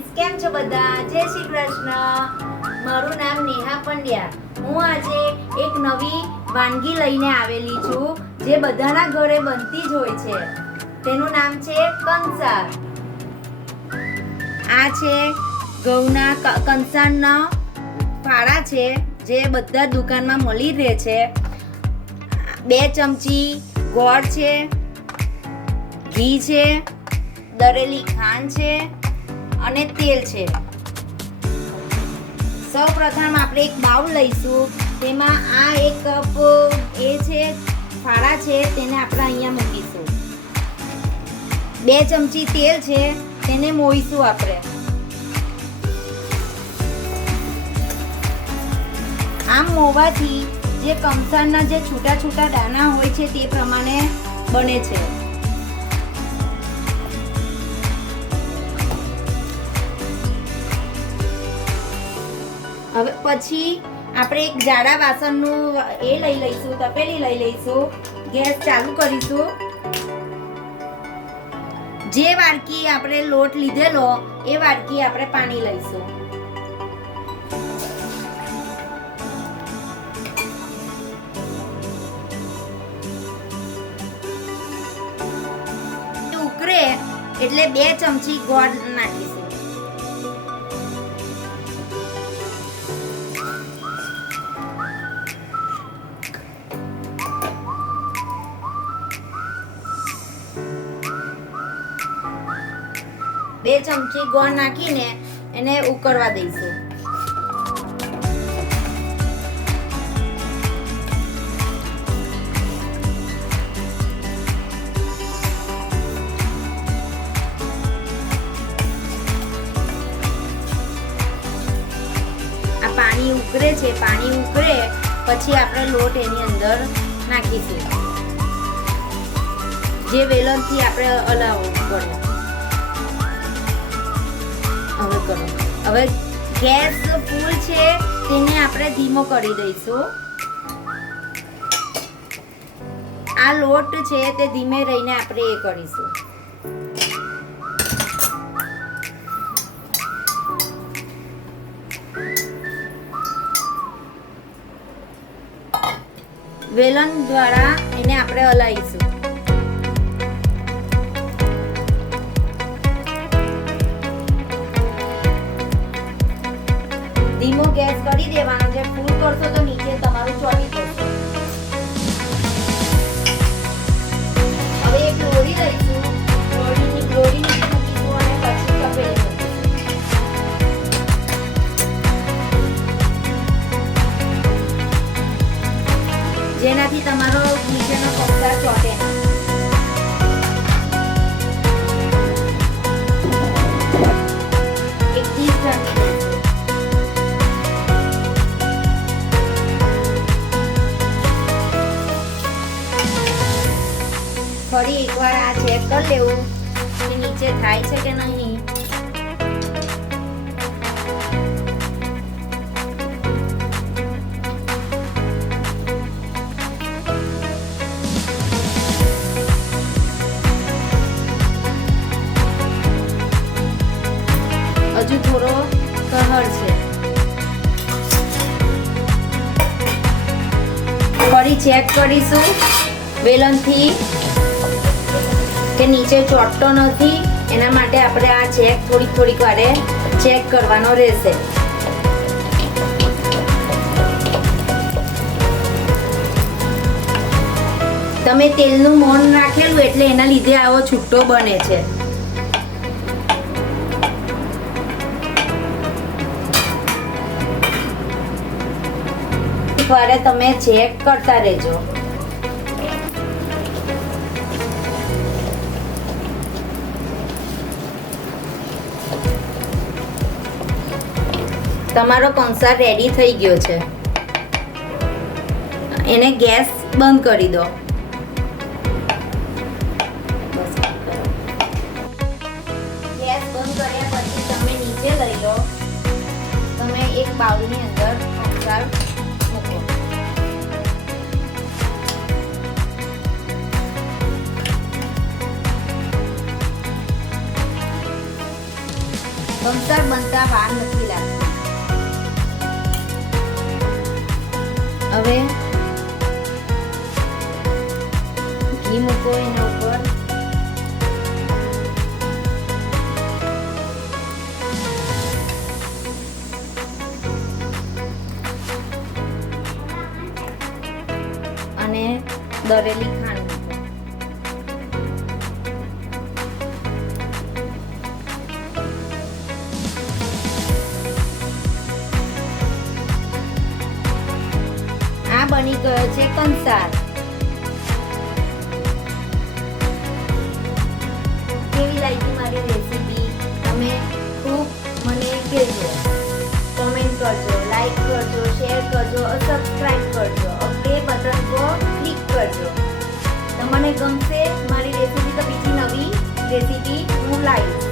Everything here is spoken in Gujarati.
ફ્રેન્ડ્સ, કેમ છો બધા? જય શ્રી કૃષ્ણ. મારું નામ નેહા પંડ્યા. હું આજે એક નવી વાનગી લઈને આવેલી છું જે બધાના ઘરે બનતી જ હોય છે. તેનું નામ છે કંસાર. આ છે ઘઉંના કંસારના ફાળા છે જે બધા દુકાનમાં મળી રહે છે. 2 ચમચી ગોળ છે, ઘી છે, દરેલી ખાંડ છે અને તેલ છે. સૌપ્રથમ આપણે એક બાઉલ લઈશું. તેમાં આ 1 કપ એ છે ફાળા છે તેને આપણે અહીંયા મૂકીશું. 2 ચમચી તેલ છે તેને મોઈશું આપણે. આમ મોવાથી જે કંસારના જે છૂટા છૂટા દાણા હોય છે તે પ્રમાણે બને છે. હવે પછી આપણે એક જાડા વાસણનું એ લઈ લઈશું, તપેલી લઈ લઈશું. ગેસ ચાલુ કરીશું. જે વાડકી આપણે લોટ લીધેલો એ વાડકી આપણે પાણી લઈશું. ઉકળે એટલે 2 ચમચી ગોળ નાખીશું. બે ચમચી ગોળ નાખીને એને ઉકળવા દઈશું. આ પાણી ઉકળે છે. પાણી ઉકળે પછી આપણે લોટ એની અંદર નાખીશું. જે વેલણથી આપણે હલાવવું પડે. હવે ગેસ ફૂલ છે તેને આપણે ધીમો કરી દઈશું. આ લોટ છે તે ધીમે રહીને આપણે એ કરીશું. વેલણ દ્વારા એને આપણે હલાવીશું. ધીમો ગેસ કરી દેવાનો છે. ફૂલ કરશો તો નીચે તમારું ચોટી જશે. હવે એક લોરી લઈશું. લોરી નીચે મૂકીશું અને પછી તપેલી મૂકીશું. જેનાથી તમારો નીચેનો કંસાર ચોટે ના. એક 30 ઠંડી ફરી એકવાર આ ચેક કરી લેવું કે નીચે થાય છે કે નહીં. હજુ થોડો કહર છે. ફરી ચેક કરીશું વેલણથી કે નીચે ચોટતો નથી. એના માટે આપણે આ ચેક થોડીક વારે ચેક કરવાનો રહેશે. તમે તેલનું મોણ નાખેલું એટલે એના લીધે આવો છૂટો બને છે. વારે તમે ચેક કરતા રહેજો. તમારો કંસાર રેડી થઈ ગયો છે. એને ગેસ બંધ કરી દો. ગેસ બંધ કર્યા પછી તમે નીચે લઈ લો. તમે એક બાઉલની અંદર કંસાર મૂકો. કંસાર બનતા વાર નથી લાગતી. હવે ઘી મૂકો એના ઉપર. અને દરેલી ખાંડ મૂકો. આ બની ગયો છે કંસાર. કેવી લાગી મારી રેસીપી? તમે ખૂબ મને કહેજો, કમેન્ટ કરજો, લાઈક કરજો, શેર કરજો और સબસ્ક્રાઇબ કરજો और બે બટન को ક્લિક કરજો. તમને ગમશે મારી રેસીપી તો બીજી નવી રેસીપી હું લાવીશ.